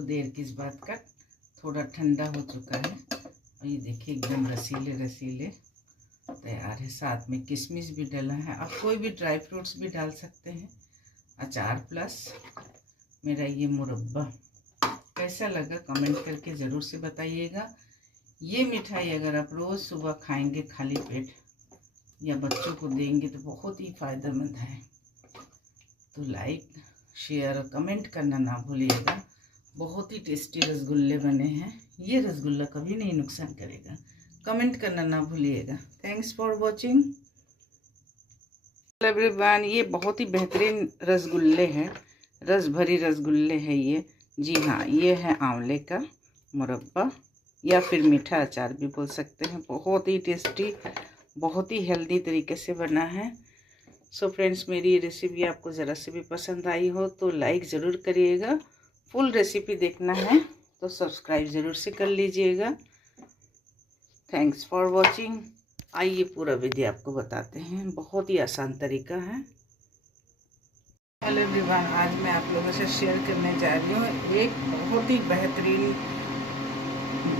तो देर किस बात का, थोड़ा ठंडा हो चुका है और ये देखिए एकदम रसीले रसीले तैयार है। साथ में किशमिश भी डला है, आप कोई भी ड्राई फ्रूट्स भी डाल सकते हैं। अचार प्लस मेरा ये मुरब्बा कैसा लगा कमेंट करके ज़रूर से बताइएगा। ये मिठाई अगर आप रोज़ सुबह खाएंगे खाली पेट या बच्चों को देंगे तो बहुत ही फ़ायदेमंद है। तो लाइक शेयर और कमेंट करना ना भूलिएगा। बहुत ही टेस्टी रसगुल्ले बने हैं, ये रसगुल्ला कभी नहीं नुकसान करेगा। कमेंट करना ना भूलिएगा। Thanks for watching everyone. ये बहुत ही बेहतरीन रसगुल्ले हैं, रस भरी रसगुल्ले हैं ये। जी हाँ, ये है आंवले का मुरब्बा या फिर मीठा अचार भी बोल सकते हैं। बहुत ही टेस्टी, बहुत ही हेल्दी तरीके से बना है। सो फ्रेंड्स, मेरी ये रेसिपी आपको ज़रा से भी पसंद आई हो तो लाइक ज़रूर करिएगा। फुल रेसिपी देखना है तो सब्सक्राइब ज़रूर से कर लीजिएगा। Thanks for watching. आइए पूरा विधि आपको बताते हैं, बहुत ही आसान तरीका है। हेलो एवरीवन, आज मैं आप लोगों से शेयर करने जा रही हूँ एक बहुत ही बेहतरीन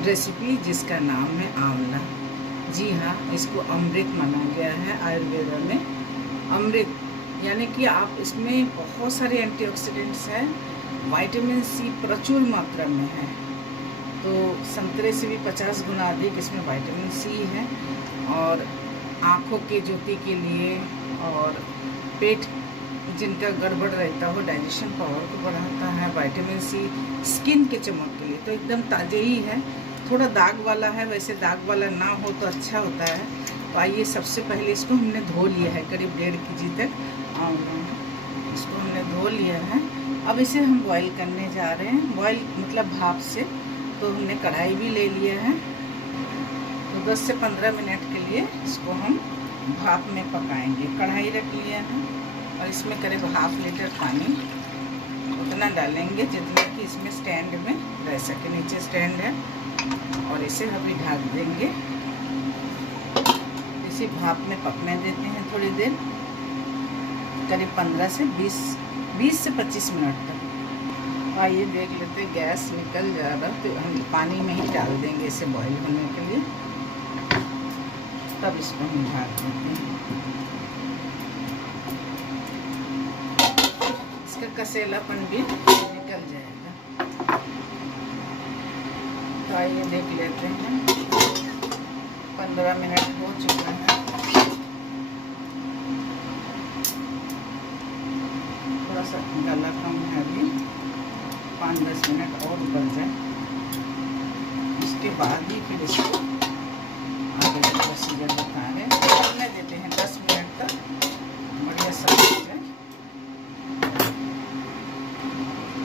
रेसिपी जिसका नाम है आंवला। जी हाँ, इसको अमृत माना गया है आयुर्वेद में। अमृत यानी कि आप इसमें बहुत सारे एंटीऑक्सीडेंट्स हैं, विटामिन सी प्रचुर मात्रा में है। तो संतरे से भी 50 गुना अधिक इसमें विटामिन सी है और आँखों के ज्योति के लिए और पेट जिनका गड़बड़ रहता हो डाइजेशन पावर को बढ़ाता है। विटामिन सी स्किन के चमक के लिए तो एकदम ताज़े ही है। थोड़ा दाग वाला है, वैसे दाग वाला ना हो तो अच्छा होता है। तो आइए, सबसे पहले इसको हमने धो लिया है, करीब 1.5 kg तक इसको हमने धो लिया है। अब इसे हम बॉईल करने जा रहे हैं, बॉईल मतलब भाप से। तो हमने कढ़ाई भी ले लिया है, तो 10 से 15 मिनट के लिए इसको हम भाप में पकाएंगे। कढ़ाई रख लिया है और इसमें करीब ½ लीटर पानी उतना डालेंगे जितना कि इसमें स्टैंड में रह सके। नीचे स्टैंड है और इसे अभी ढक देंगे। इसे भाप में पकने देते हैं थोड़ी देर, करीब 15 से 20 से 25 मिनट तक। आइए देख लेते, गैस निकल जा रहा तो हम पानी में ही डाल देंगे इसे बॉईल होने के लिए, तब इसको हम ढक देते हैं। इसका कसेलापन भी निकल जाएगा। तो आइए देख लेते हैं, 15 मिनट हो चुका है। थोड़ा सा गला कम है अभी, 5-10 मिनट और उबल जाए, इसके बाद ही फिर इसको आगे का प्रोसीजर बता रहे हैं। उबलने देते हैं 10 मिनट तक, बढ़िया सब हो जाए।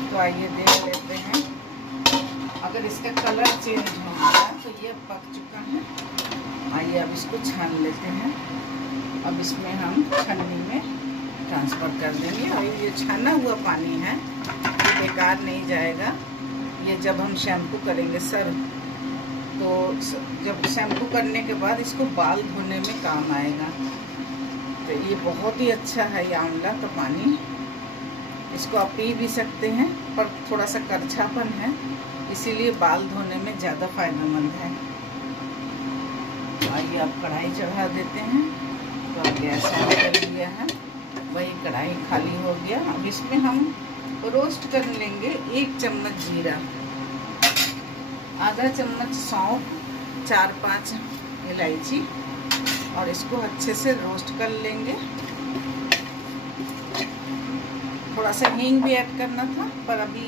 तो आइए देख लेते हैं, अगर इसका कलर चेंज हो गया तो ये पक चुका है। आइए अब इसको छान लेते हैं। अब इसमें हम छन्नी में ट्रांसफ़र कर देंगे और ये छाना हुआ पानी है ये बेकार नहीं जाएगा। ये जब हम शैम्पू करेंगे सर, तो जब शैम्पू करने के बाद इसको बाल धोने में काम आएगा। तो ये बहुत ही अच्छा है ये आंवला का पानी। इसको आप पी भी सकते हैं, पर थोड़ा सा करछापन है, इसीलिए बाल धोने में ज़्यादा फायदेमंद है। आइए आप कढ़ाई चढ़ा देते हैं। तो अब गैस ऑन कर लिया है, वही कढ़ाई खाली हो गया। अब इसमें हम रोस्ट कर लेंगे 1 चम्मच जीरा, आधा चम्मच सौंफ, 4-5 इलायची और इसको अच्छे से रोस्ट कर लेंगे। थोड़ा सा हींग भी ऐड करना था, पर अभी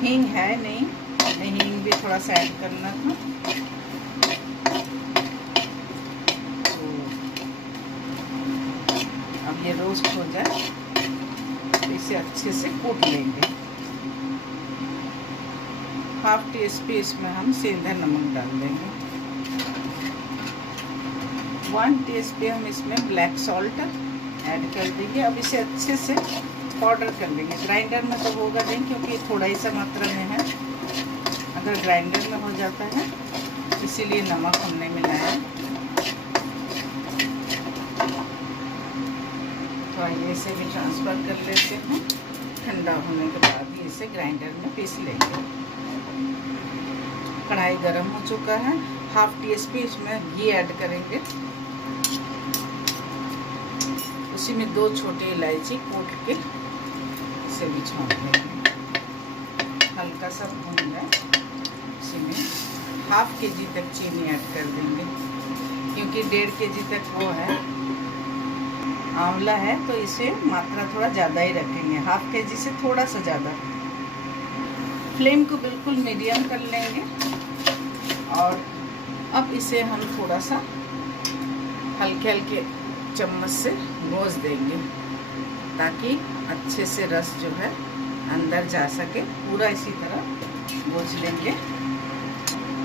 हींग है नहीं, हींग भी थोड़ा सा ऐड करना था। तो अब ये रोस्ट हो जाए तो इसे अच्छे से कूट लेंगे। ½ टीस्पून इसमें हम सेंधा नमक डाल देंगे। 1 टीस्पून हम इसमें ब्लैक सॉल्ट ऐड कर देंगे। अब इसे अच्छे से पाउडर कर लेंगे। ग्राइंडर में तो होगा नहीं क्योंकि थोड़ा ही सा मात्रा में है, अगर ग्राइंडर में हो जाता है इसीलिए नमक हमने मिलाया। तो आइए इसे भी ट्रांसफ़र कर लेते हैं। ठंडा होने के बाद ही इसे ग्राइंडर में पीस लेंगे। कढ़ाई गरम हो चुका है, हाफ टी स्पून इसमें घी ऐड करेंगे। उसी में 2 छोटी इलायची कूट के इसे भी छोड़ देंगे। हल्का सा भून जाए, इसी में हाफ के जी तक चीनी ऐड कर देंगे, क्योंकि 1.5 kg तक वो है आंवला है, तो इसे मात्रा थोड़ा ज़्यादा ही रखेंगे, हाफ kg से थोड़ा सा ज़्यादा। फ्लेम को बिल्कुल मीडियम कर लेंगे और अब इसे हम थोड़ा सा हल्के हल्के चम्मच से घोंस देंगे, ताकि अच्छे से रस जो है अंदर जा सके। पूरा इसी तरह घोंस लेंगे।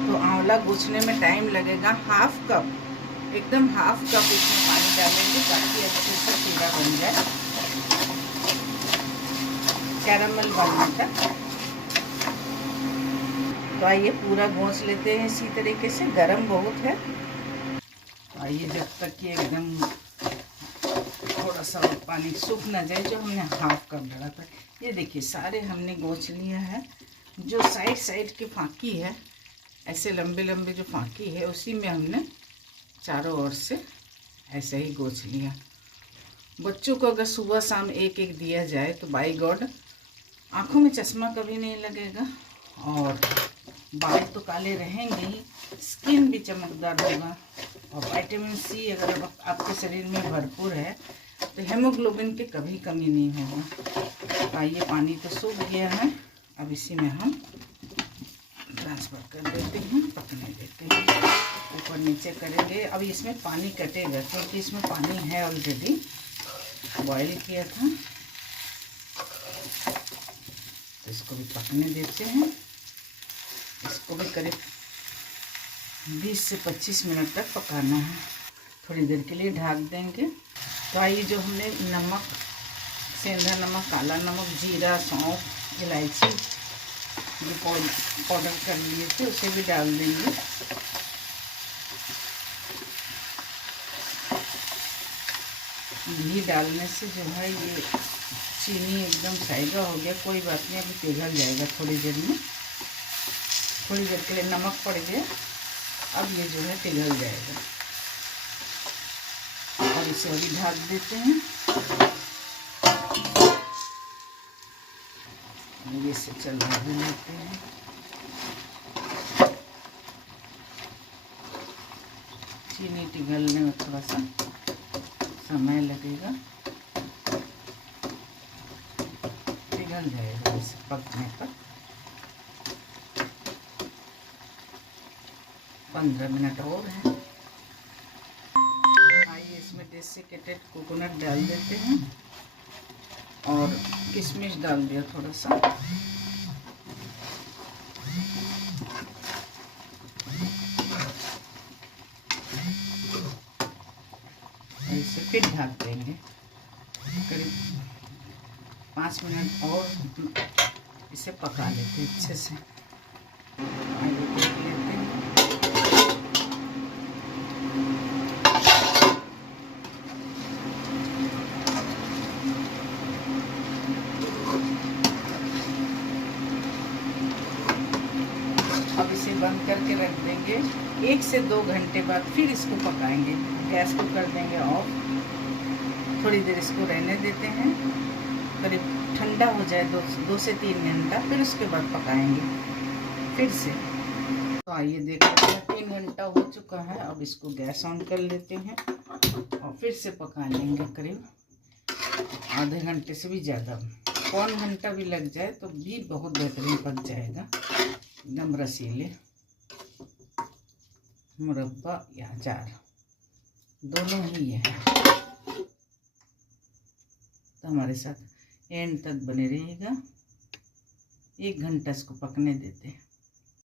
तो आंवला गूंथने में टाइम लगेगा। हाफ कप, एकदम हाफ कप इसमें पानी डालेंगे, ताकि अच्छे से पूरा बन जाए, कैरामल बनने तक। तो आइए पूरा घोंस लेते हैं इसी तरीके से। गरम बहुत है। आइए जब तक कि एकदम थोड़ा सा पानी सूख ना जाए, जो हमने हाफ कप डाला था। ये देखिए सारे हमने घोंस लिया है। जो साइड साइड की फाँकी है, ऐसे लंबे लंबे जो फाँकी है, उसी में हमने चारों ओर से ऐसे ही घोंस लिया। बच्चों को अगर सुबह शाम एक एक दिया जाए तो बाय गॉड आँखों में चश्मा कभी नहीं लगेगा, और बाल तो काले रहेंगे ही, स्किन भी चमकदार होगा। और विटामिन सी अगर आपके शरीर में भरपूर है तो हेमोग्लोबिन की कभी कमी नहीं होगा। आइए पानी तो सूख गया है, अब इसी में हम ट्रांसफ़र कर देते हैं, पकने देते हैं। ऊपर नीचे करेंगे। अब इसमें पानी कटेगा, क्योंकि इसमें पानी है ऑलरेडी, बॉईल किया था। तो इसको भी पकने देते हैं। इसको भी करीब 20 से 25 मिनट तक पकाना है। थोड़ी देर के लिए ढक देंगे। तो आइए जो हमने नमक, सेंधा नमक, काला नमक, जीरा, सौंफ, इलायची जो पाउडर कर लिए थे, उसे भी डाल देंगे। घी डालने से जो है ये चीनी एकदम साइगा हो गया। कोई बात नहीं, अभी पिघल जाएगा थोड़ी देर में। थोड़ी देर के लिए नमक पड़ गया, अब ये जो है पिघल जाएगा। और इसे अभी ढक देते हैं। ये से चला लेते हैं। चीनी पिघलने में थोड़ा सा समय लगेगा, पिघल जाएगा इसे पकने पर। 15 मिनट और है। आइए इसमें डेसिकेटेड कोकोनट डाल देते हैं और किशमिश डाल दिया थोड़ा सा। इसे फिर ढक देंगे। करीब 5 मिनट और इसे पका लेते हैं अच्छे से। आइए देख लेते हैं। अब इसे बंद करके रख देंगे। 1 से 2 घंटे बाद फिर इसको पकाएंगे। गैस को कर देंगे ऑफ। थोड़ी देर इसको रहने देते हैं, करीब ठंडा हो जाए 2 से 3 घंटा, फिर उसके बाद पकाएंगे फिर से। तो आइए देखते हैं, 3 घंटा हो चुका है। अब इसको गैस ऑन कर लेते हैं और फिर से पका लेंगे। करीब आधे घंटे से भी ज़्यादा, पौन घंटा भी लग जाए तो भी बहुत बेहतरीन पक जाएगा। एकदम रसीले मुरब्बा या अचार दोनों ही है। तो हमारे साथ एंड तक बने रहिएगा। 1 घंटा इसको पकने देते हैं।